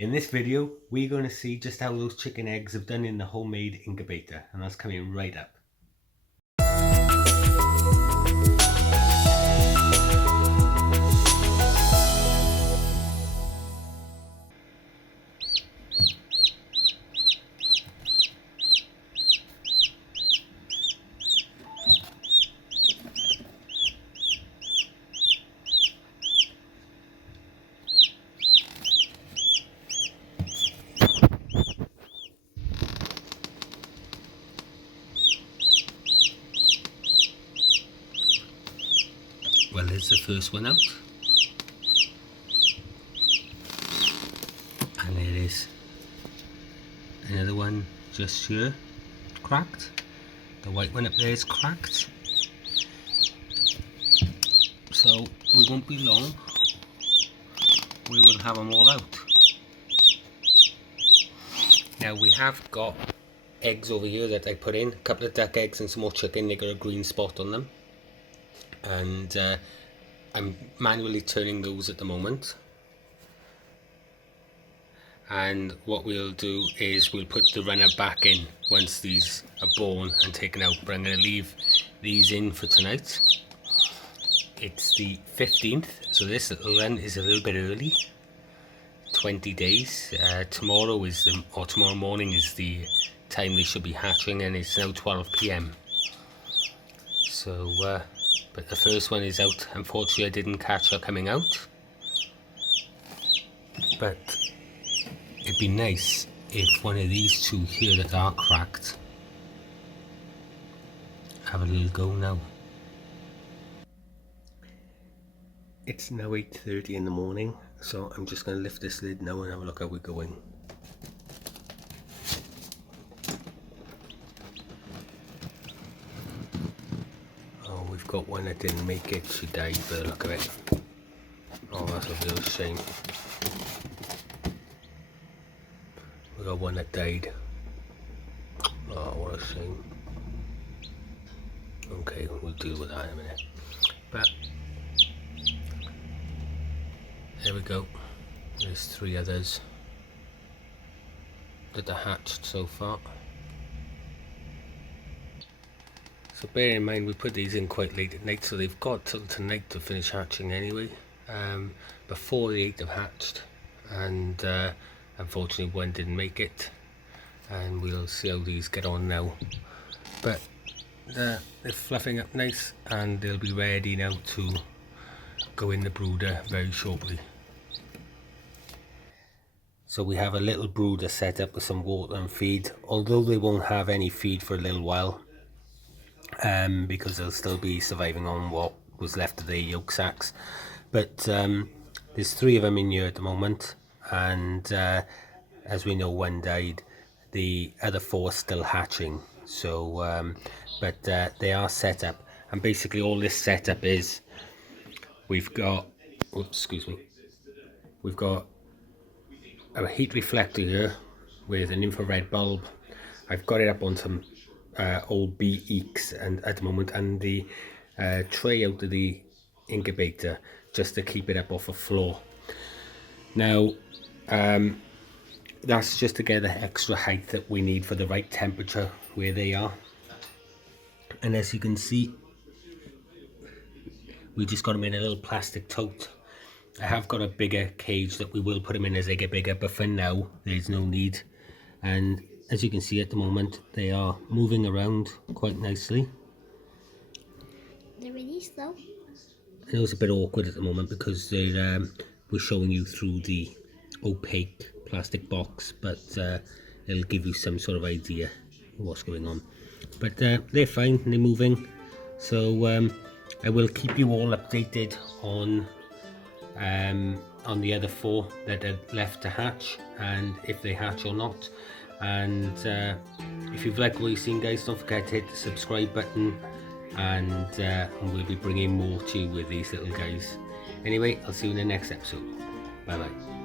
In this video, we're going to see just how those chicken eggs have done in the homemade incubator, and that's coming right up. Well, there's the first one out, and there is another one just here, cracked. The white one up there is cracked, so we won't be long, we will have them all out. Now we have got eggs over here that I put in, a couple of duck eggs and some more chicken. They got a green spot on them, and I'm manually turning those at the moment. And what we'll do is we'll put the runner back in once these are born and taken out, but I'm going to leave these in for tonight. It's the 15th, so this little run is a little bit early, 20 days. Tomorrow morning is the time they should be hatching, and it's now 12 PM. So but the first one is out. Unfortunately, I didn't catch her coming out, but it'd be nice if one of these two here that are cracked have a little go now. It's now 8:30 in the morning, so I'm just going to lift this lid now and have a look how we're going. Oh, we've got one that didn't make it. She died by the look of it. Oh, that's a real shame. We got one that died. Oh, what a shame. Okay, we'll deal with that in a minute. But there we go. There's 3 others that are hatched so far. So bear in mind we put these in quite late at night, so they've got till tonight to finish hatching anyway. Before the 8 have hatched, and unfortunately one didn't make it, and we'll see how these get on now. But they're fluffing up nice, and they'll be ready now to go in the brooder very shortly. So we have a little brooder set up with some water and feed, although they won't have any feed for a little while, because they'll still be surviving on what was left of their yolk sacs. But there's 3 of them in here at the moment, and as we know, one died. The other 4 are still hatching. So but they are set up, and basically all this setup is we've got we've got a heat reflector here with an infrared bulb. I've got it up on some old BEX and at the moment, and the tray out of the incubator just to keep it up off the floor. Now that's just to get the extra height that we need for the right temperature where they are. And as you can see, we just got them in a little plastic tote. I have got a bigger cage that we will put them in as they get bigger, but for now there's no need. And as you can see at the moment, they are moving around quite nicely. They're really slow. I know it's a bit awkward at the moment because they're we're showing you through the opaque plastic box, but it'll give you some sort of idea of what's going on. But they're fine, they're moving. So I will keep you all updated on the other 4 that are left to hatch, and if they hatch or not. And if you've liked what you've seen, guys, don't forget to hit the subscribe button, and we'll be bringing more to you with these little guys. Anyway, I'll see you in the next episode. Bye bye.